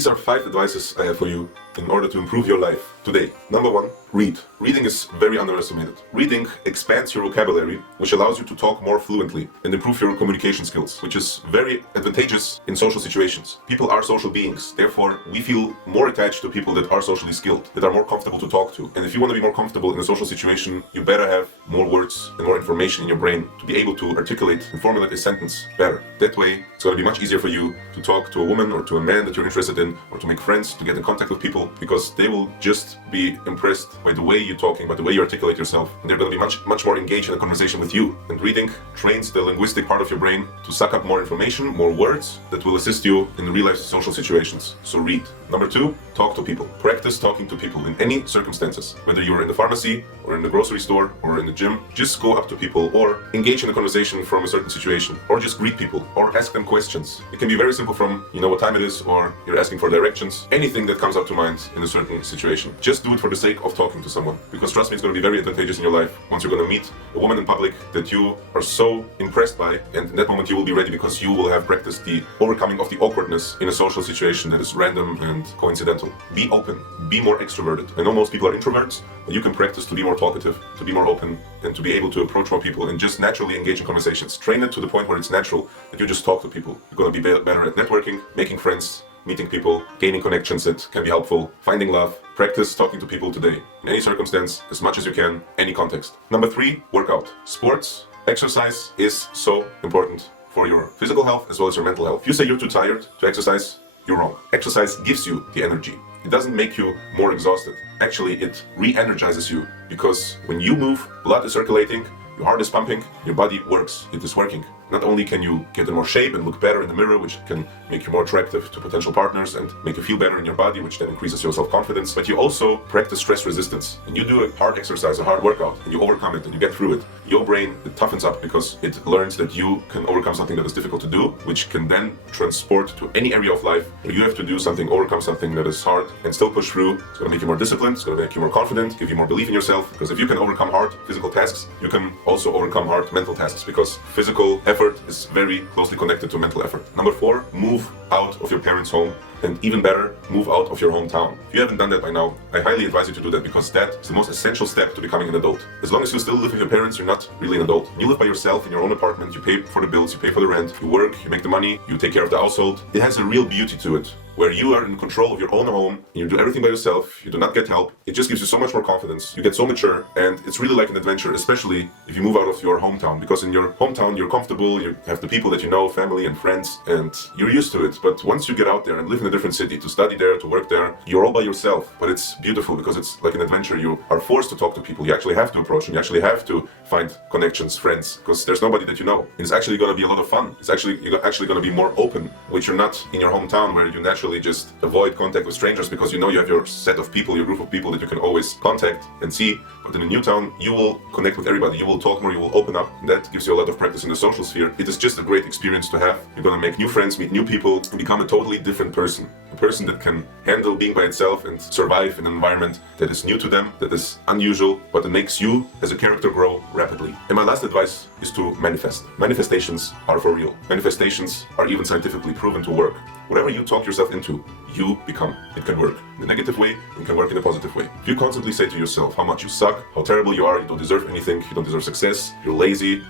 These are 5 advices I have for you in order to improve your life today. Number 1, read. Reading is very underestimated. Reading expands your vocabulary, which allows you to talk more fluently and improve your communication skills, which is very advantageous in social situations. People are social beings, therefore we feel more attached to people that are socially skilled, that are more comfortable to talk to. And if you want to be more comfortable in a social situation, you better have more words and more information in your brain to be able to articulate and formulate a sentence better. That way, it's going to be much easier for you to talk to a woman or to a man that you're interested in, or to make friends, to get in contact with people, because they will just be impressed by the way you're talking, by the way you articulate yourself, and they're going to be much more engaged in a conversation with you. And reading trains the linguistic part of your brain to suck up more information, more words that will assist you in real life social situations. So read. Number 2, talk to people. Practice talking to people in any circumstances. Whether you're in the pharmacy or in the grocery store or in the gym, just go up to people or engage in a conversation from a certain situation, or just greet people or ask them questions. It can be very simple, from you know what time it is, or you're asking for directions, anything that comes up to mind in a certain situation. Just do it for the sake of talking to someone, because trust me, it's going to be very advantageous in your life once you're going to meet a woman in public that you are so impressed by, and in that moment you will be ready because you will have practiced the overcoming of the awkwardness in a social situation that is random and coincidental. Be open, be more extroverted. I know most people are introverts, but you can practice to be more talkative, to be more open, and to be able to approach more people and just naturally engage in conversations. Train it to the point where it's natural that you just talk to people. You're going to be better at networking, making friends, meeting people, gaining connections that can be helpful, finding love. Practice talking to people today, in any circumstance, as much as you can, any context. Number 3, workout. Sports, exercise is so important for your physical health as well as your mental health. If you say you're too tired to exercise, you're wrong. Exercise gives you the energy. It doesn't make you more exhausted. Actually, it re-energizes you, because when you move, blood is circulating, your heart is pumping, your body works. It is working. Not only can you get in more shape and look better in the mirror, which can make you more attractive to potential partners and make you feel better in your body, which then increases your self-confidence, but you also practice stress resistance. And you do a hard exercise, a hard workout, and you overcome it and you get through it. Your brain, it toughens up because it learns that you can overcome something that is difficult to do, which can then transport to any area of life where you have to do something, overcome something that is hard and still push through. It's going to make you more disciplined, it's going to make you more confident, give you more belief in yourself, because if you can overcome hard physical tasks, you can also overcome hard mental tasks, because physical effort is very closely connected to mental effort. Number 4, move out of your parents' home, and even better, move out of your hometown. If you haven't done that by now, I highly advise you to do that, because that is the most essential step to becoming an adult. As long as you still live with your parents, you're not really an adult. You live by yourself in your own apartment, you pay for the bills, you pay for the rent, you work, you make the money, you take care of the household. It has a real beauty to it, where you are in control of your own home, and you do everything by yourself, you do not get help. It just gives you so much more confidence, you get so mature, and it's really like an adventure, especially if you move out of your hometown, because in your hometown you're comfortable, you have the people that you know, family and friends, and you're used to it. But once you get out there and live in a different city, to study there, to work there, you're all by yourself. But it's beautiful because it's like an adventure. You are forced to talk to people, you actually have to approach them, you actually have to find connections, friends, because there's nobody that you know. It's actually going to be a lot of fun. You're actually going to be more open, which you're not in your hometown, where you naturally just avoid contact with strangers because you know you have your set of people, your group of people that you can always contact and see. But in a new town, you will connect with everybody, you will talk more, you will open up, and that gives you a lot of practice in the social sphere. It is just a great experience to have. You're going to make new friends, meet new people, and become a totally different person. A person that can handle being by itself and survive in an environment that is new to them, that is unusual, but that makes you as a character grow rapidly. And my last advice is to manifest. Manifestations are for real. Manifestations are even scientifically proven to work. Whatever you talk yourself into, you become. It can work in a negative way, it can work in a positive way. If you constantly say to yourself how much you suck, how terrible you are, you don't deserve anything, you don't deserve success, you're lazy,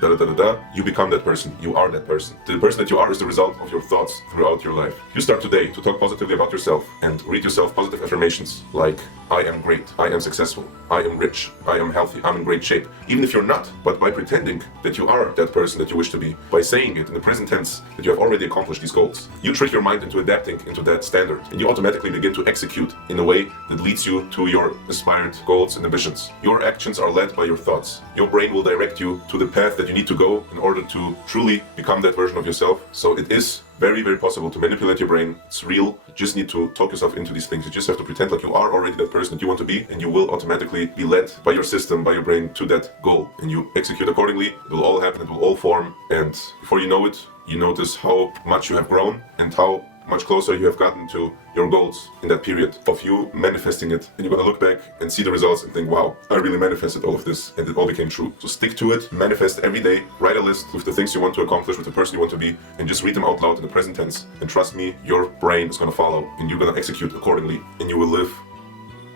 you become that person. You are that person. The person that you are is the result of your thoughts throughout your life. You start today to talk positively about yourself and read yourself positive affirmations like, I am great, I am successful, I am rich, I am healthy, I'm in great shape. Even if you're not, but by pretending that you are that person that you wish to be, by saying it in the present tense that you have already accomplished these goals, you trick your mind into adapting into that standard, and you automatically begin to execute in a way that leads you to your aspired goals and ambitions. Your actions are led by your thoughts. Your brain will direct you to the path that you need to go in order to truly become that version of yourself. So it is very, very possible to manipulate your brain. It's real. You just need to talk yourself into these things. You just have to pretend like you are already that person that you want to be, and you will automatically be led by your system, by your brain, to that goal. And you execute accordingly. It will all happen. It will all form. And before you know it, you notice how much you have grown and how much closer you have gotten to your goals in that period of you manifesting it. And you're gonna look back and see the results and think, wow, I really manifested all of this and it all became true. So stick to it, manifest every day, write a list with the things you want to accomplish, with the person you want to be, and just read them out loud in the present tense. And trust me, your brain is gonna follow and you're gonna execute accordingly and you will live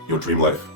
your dream life.